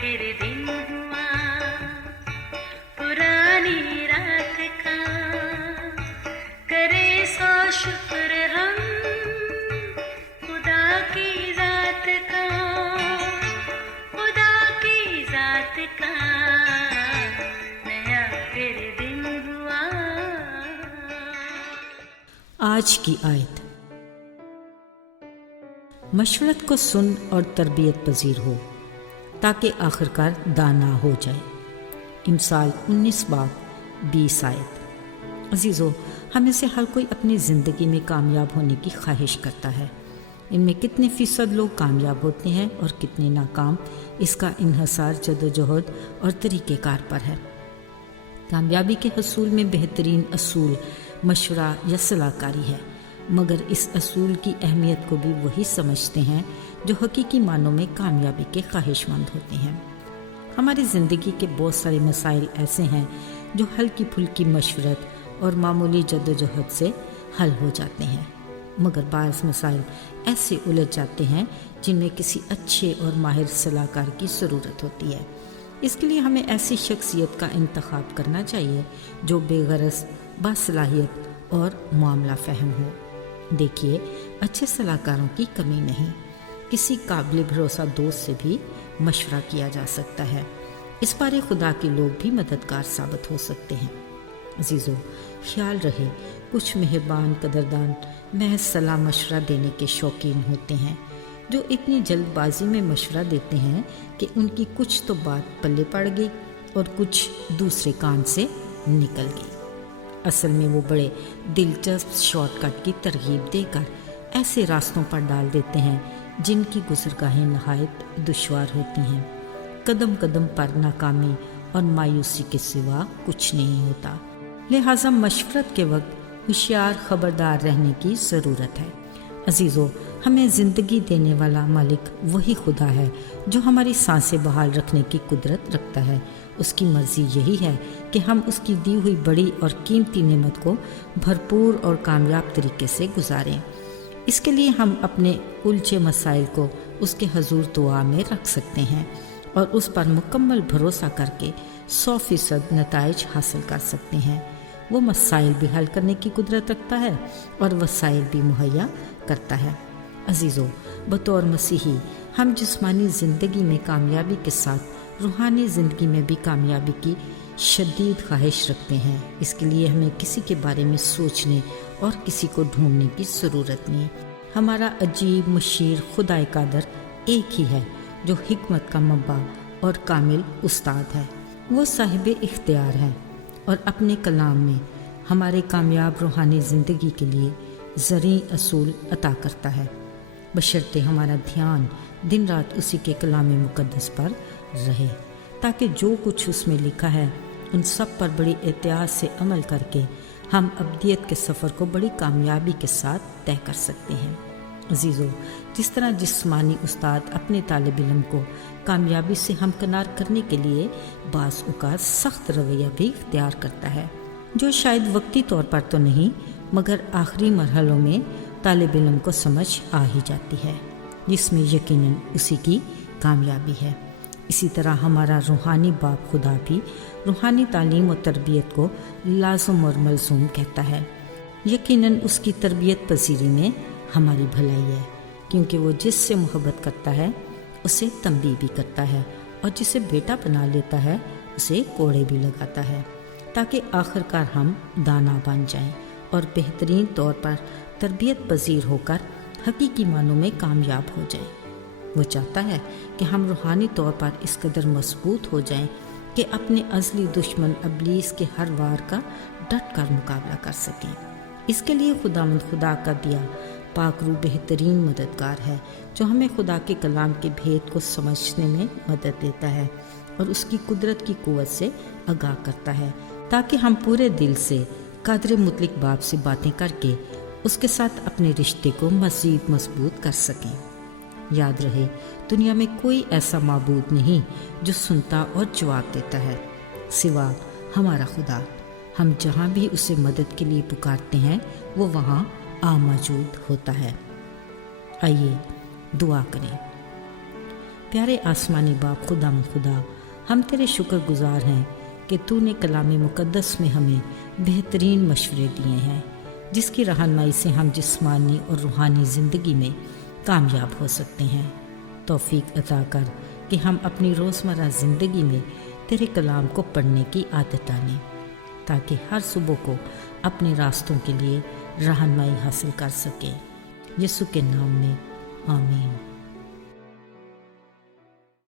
फिर दिन हुआ पुरानी रात का, करे सौ शुक्र हम खुदा की जात का, खुदा की जात का, नया फिर दिन हुआ। आज की आयत, मशवरत को सुन और तरबियत पजीर हो ताकि आखिरकार दाना हो जाए। इमसाल 19 बाब 20 आयत। अजीज़ों, हमें से हर कोई अपनी ज़िंदगी में कामयाब होने की ख्वाहिश करता है। इनमें कितने फ़ीसद लोग कामयाब होते हैं और कितने नाकाम, इसका इन्हसार जदोजहद और तरीक़ेकार पर है। कामयाबी के हसूल में बेहतरीन असूल मशवरा या सलाहकारी है, मगर इस असूल की अहमियत को भी वही समझते हैं जो हकीकी मानों में कामयाबी के ख्वाहिशमंद होते हैं। हमारी ज़िंदगी के बहुत सारे मसाइल ऐसे हैं जो हल्की फुल्की मशवरत और मामूली जद्दोजहद से हल हो जाते हैं, मगर बाज़ मसाइल ऐसे उलझ जाते हैं जिनमें किसी अच्छे और माहिर सलाहकार की ज़रूरत होती है। इसके लिए हमें ऐसी शख्सियत का इंतखाब करना चाहिए जो बेगरज, बासलाहियत और मामला फ़हम हो। देखिए, अच्छे सलाहकारों की कमी नहीं, किसी काबिल भरोसा दोस्त से भी मशवरा किया जा सकता है। इस बारे खुदा के लोग भी मददगार साबित हो सकते हैं। अजीज़ों, ख्याल रहे, कुछ मेहरबान कदरदान महज सलाह मशवरा देने के शौकीन होते हैं, जो इतनी जल्दबाजी में मशवरा देते हैं कि उनकी कुछ तो बात पल्ले पड़ गई और कुछ दूसरे कान से निकल गई। असल में वो बड़े दिलचस्प शॉर्टकट की तरगीब देकर ऐसे रास्तों पर डाल देते हैं जिनकी गुज़रगाहें नहायत दुश्वार होती हैं। कदम कदम पर नाकामी और मायूसी के सिवा कुछ नहीं होता। लिहाजा मशवरत के वक्त होशियार खबरदार रहने की ज़रूरत है। अजीज़ों, हमें ज़िंदगी देने वाला मालिक वही खुदा है जो हमारी सांसें बहाल रखने की कुदरत रखता है। उसकी मर्ज़ी यही है कि हम उसकी दी हुई बड़ी और कीमती नेमत को भरपूर और कामयाब तरीके से गुजारें। इसके लिए हम अपने उलझे मसाइल को उसके हुज़ूर दुआ में रख सकते हैं और उस पर मुकम्मल भरोसा करके 100% नताइज हासिल कर सकते हैं। वो मसाइल भी हल करने की कुदरत रखता है और वसाइल भी मुहैया करता है। अजीज़ों, बतौर मसीही हम जिस्मानी ज़िंदगी में कामयाबी के साथ रूहानी ज़िंदगी में भी कामयाबी की शदीद ख्वाहिश रखते हैं। इसके लिए हमें किसी के बारे में सोचने और किसी को ढूंढने की ज़रूरत नहीं। हमारा अजीब मशीर खुदाए कादर एक ही है जो हिकमत का मब्बा और कामिल उस्ताद है। वो साहिब इख्तियार है और अपने कलाम में हमारे कामयाब रूहानी ज़िंदगी के लिए ज़री असूल अता करता है, बशर्ते हमारा ध्यान दिन रात उसी के कलाम मुक़द्दस पर रहे, ताकि जो कुछ उसमें लिखा है उन सब पर बड़ी एहतियात से अमल करके हम अब्दियत के सफ़र को बड़ी कामयाबी के साथ तय कर सकते हैं। अजीज़ों, जिस तरह जिस्मानी उस्ताद अपने तालिब इल्म को कामयाबी से हमकनार करने के लिए बाज़ औक़ात सख्त रवैया भी इख्तियार करता है, जो शायद वक्ती तौर पर तो नहीं मगर आखिरी मरहलों में तालिब इल्म को समझ आ ही जाती है, जिसमें यकीनन उसी की कामयाबी है। इसी तरह हमारा रूहानी बाप खुदा भी रूहानी तालीम और तरबियत को लाज़िम और मलज़ूम कहता है। यकीनन उसकी तरबियत पजीरी में हमारी भलाई है, क्योंकि वो जिससे मोहब्बत करता है उसे तंबीह भी करता है और जिसे बेटा बना लेता है उसे कोड़े भी लगाता है, ताकि आखिरकार हम दाना बन जाएं और बेहतरीन तौर पर तरबियत पजीर होकर हकीकी मानों में कामयाब हो जाएं। वो चाहता है कि हम रूहानी तौर पर इस कदर मजबूत हो जाएं कि अपने असली दुश्मन इब्लीस के हर वार का डट कर मुकाबला कर सकें। इसके लिए खुदावंद खुदा का दिया पाक रूह बेहतरीन मददगार है, जो हमें खुदा के कलाम के भेद को समझने में मदद देता है और उसकी कुदरत की कुव्वत से आगाह करता है, ताकि हम पूरे दिल से कादर मुतलिक बाप से बातें करके उसके साथ अपने रिश्ते को मज़ीद मजबूत कर सकें। याद रहे, दुनिया में कोई ऐसा माबूद नहीं जो सुनता और जवाब देता है सिवा हमारा खुदा। हम जहाँ भी उसे मदद के लिए पुकारते हैं वो वहाँ आ मौजूद होता है। आइए दुआ करें। پیارے آسمانی باپ خدا ہم تیرے شکر گزار ہیں کہ تو نے کلام مقدس میں ہمیں بہترین مشورے دیے ہیں، جس کی رہنمائی سے ہم جسمانی اور روحانی زندگی میں کامیاب ہو سکتے ہیں۔ توفیق عطا کر کہ ہم اپنی روزمرہ زندگی میں تیرے کلام کو پڑھنے کی عادت ڈالیں، تاکہ ہر صبح کو اپنے راستوں کے لیے رہنمائی حاصل کر سکیں۔ یسوع کے نام میں آمین۔